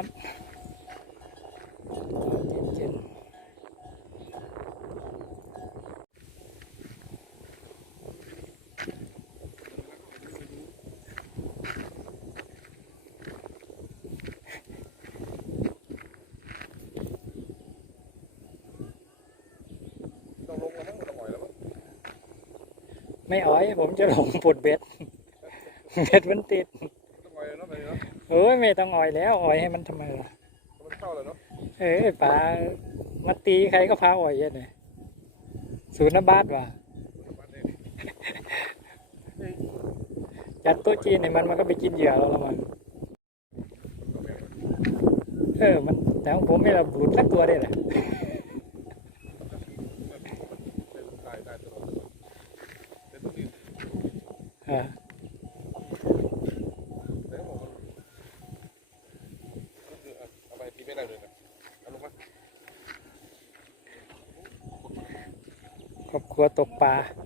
ากาศตอนเย็นๆไม่อ้อย ผมจะลงปวดเบ็ด เบ็ดมันติด เอ้ยไม่ต้องอ่อยแล้วอ่อยให้มันทำไมล่ะเออป่ามาตีใครก็พาอ่อยเยันเลยศูนย์นบาทว่ะจัดโต๊ะจีนเนี่ยมันมันก็ไปกินเหยื่อเราละมันเออมันแต่ของผมไม่ระบุดสักตัวได้เลยเออครอบครัวตกปลา เอา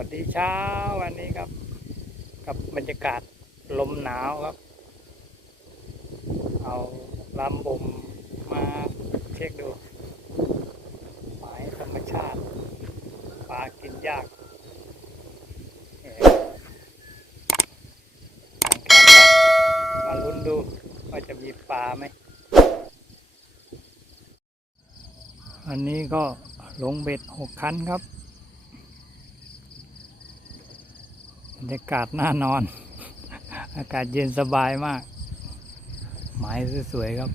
วัสดีเช้าวันนี้ครับ กับบรรยากาศลมหนาวครับ เอาลำบ่มมาเช็คดูหมายธรรมชาติปลากินยากมป์ครับมาลุ้นดูว่าจะมีปลาไหมอันนี้ก็ลงเบ็ดหกคันครับ รยากาศน่านอน อากาศเย็นสบายมาก หมายสวยๆครับ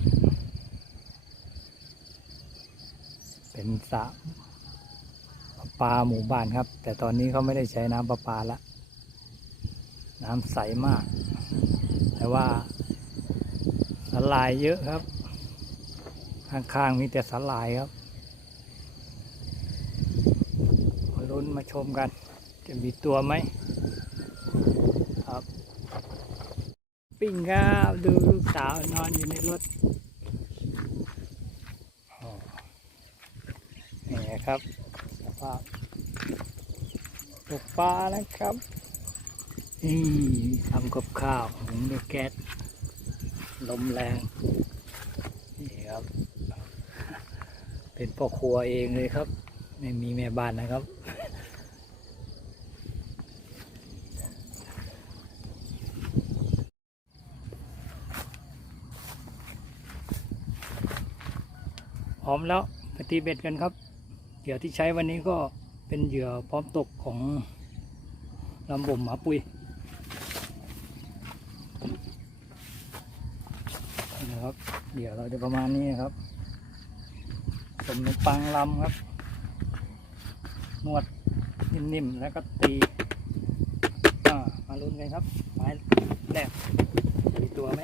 เป็นสระประปาหมู่บ้านครับ แต่ตอนนี้เขาไม่ได้ใช้น้ำประปาละ น้ำใสมาก แต่ว่าสลายเยอะครับ ข้างๆมีแต่สลายครับมาลุ้นมาชมกัน จะมีตัวไหม ครับ ปิ้งครับดูลูกสาวนอนอยู่ในรถนี่ครับสภาพตกปลานะครับนี่ทำกับข้าวหุงด้วยแก๊สลมแรงนี่ครับ เป็นพ่อครัวเองเลยครับ ไม่มีแม่บ้านนะครับ พร้ อมแล้วปตีเบ็ดกันครับ เหยื่อที่ใช้วันนี้ก็เป็นเหยื่อพร้อมตกของลำบ่มหมาปุยนะครับเหยื่อเราจะประมาณนี้ครับสมนมปังลำครับ นวดนิ่มๆ แล้วก็ตีอ่ามาลุ้นกันครับหมายแรกมีตัวไหม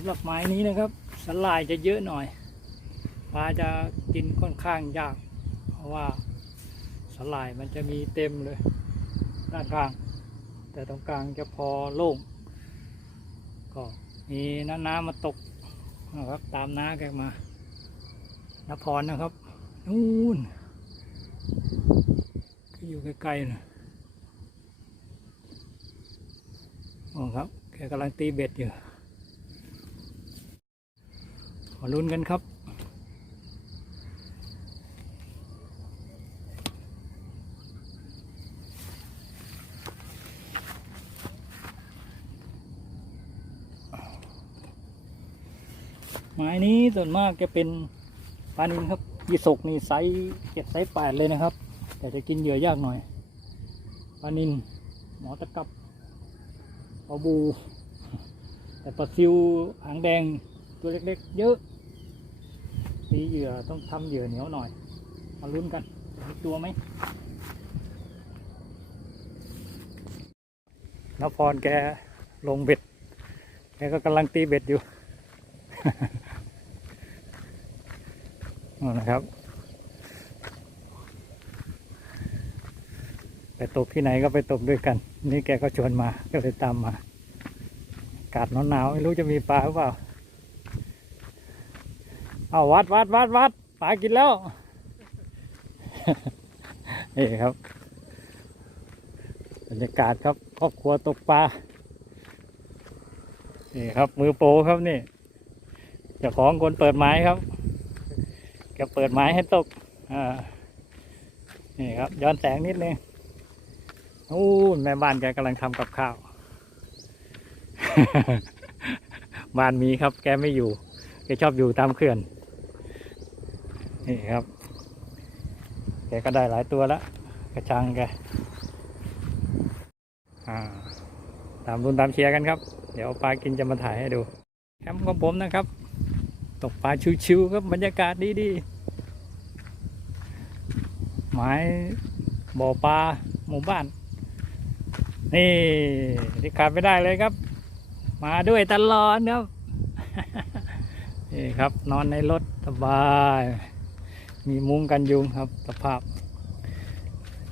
ำหรับไม้นี้นะครับสลายจะเยอะหน่อยปลาจะกินค่อนข้างยาก เพราะว่าสลายมันจะมีเต็มเลยด้านกลาง แต่ตรงกลางจะพอโล่งก็มีน้าน้ำมาตกนะครับตามน้าแกมานพรนะครับนู่นก็อยู่ใกล้ๆนะโอ้ครับแกกำลังตีเบ็ดอยู่ มาลุ้นกันครับ ไม้นี้ส่วนมากจะเป็นปลานินครับยีสกนี่ไซส์เจ็ดไซส์แปดเลยนะครับ แต่จะกินเหยื่อยากหน่อยปลานินหมอตะกับปลาบู แต่ปลาซิวหางแดง ตัวเล็กๆ เยอะตีเหยื่อต้องทำเหยื่อเหนียวหน่อยมาลุ้นกันมีตัวไหมนพรแกลงเบ็ดแกก็กำลังตีเบ็ดอยู่นั่นะครับ ไปตกที่ไหนก็ไปตกด้วยกัน นี่แกก็ชวนมาก็เลยตามมา อากาศหนาวๆไม่รู้จะมีปลาหรือเปล่า เอาวัดวัดวัดวัดปลากินแล้วนี่ครับบรรยากาศครับครอบครัวตกปลานี่ครับมือโปรครับนี่เจ้าของคนเปิดไม้ครับแกเปิดไม้ให้ตกอ่านี่ครับ ย้อนแสงนิดนึงอู้แม่บ้านแกกำลังทำกับข้าว บ้านมีครับ แกไม่อยู่ แกชอบอยู่ตามเขื่อน นี่ครับ แกก็ได้หลายตัวแล้วกระชังแกตามรุนตามเชียร์กันครับ เดี๋ยวปลากินจะมาถ่ายให้ดูแคมป์ของผมนะครับ ตกปลาชิวๆครับบรรยากาศดีๆหมายบ่อปลาหมู่บ้าน นี่ที่ขาดไม่ได้เลยครับ มาด้วยตลอดครับนี่ครับนอนในรถสบาย มีมุ้งกันยุงครับสภาพ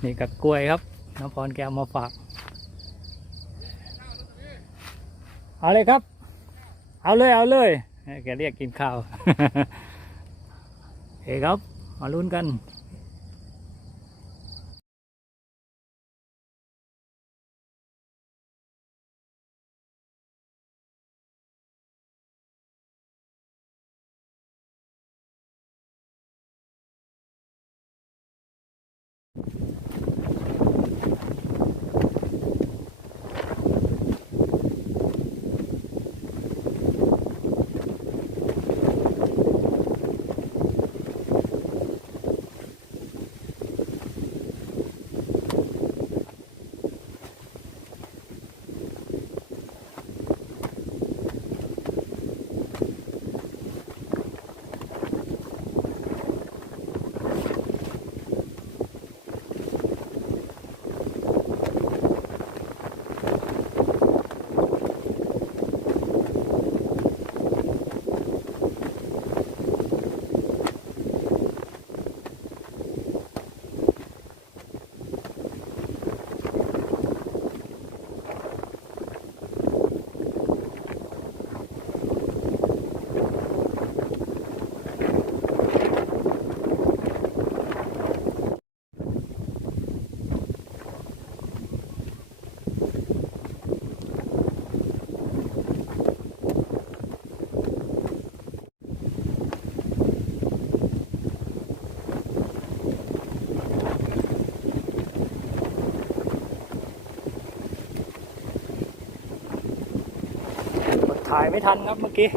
นี่กับกล้วยครับน้องพรแกเอามาฝากเอาเลยครับ เอาเลยเอาเลยแกเรียกกินข้าวเฮ้ครับ มาลุ้นกัน ไม่ทันครับเมื่อกี้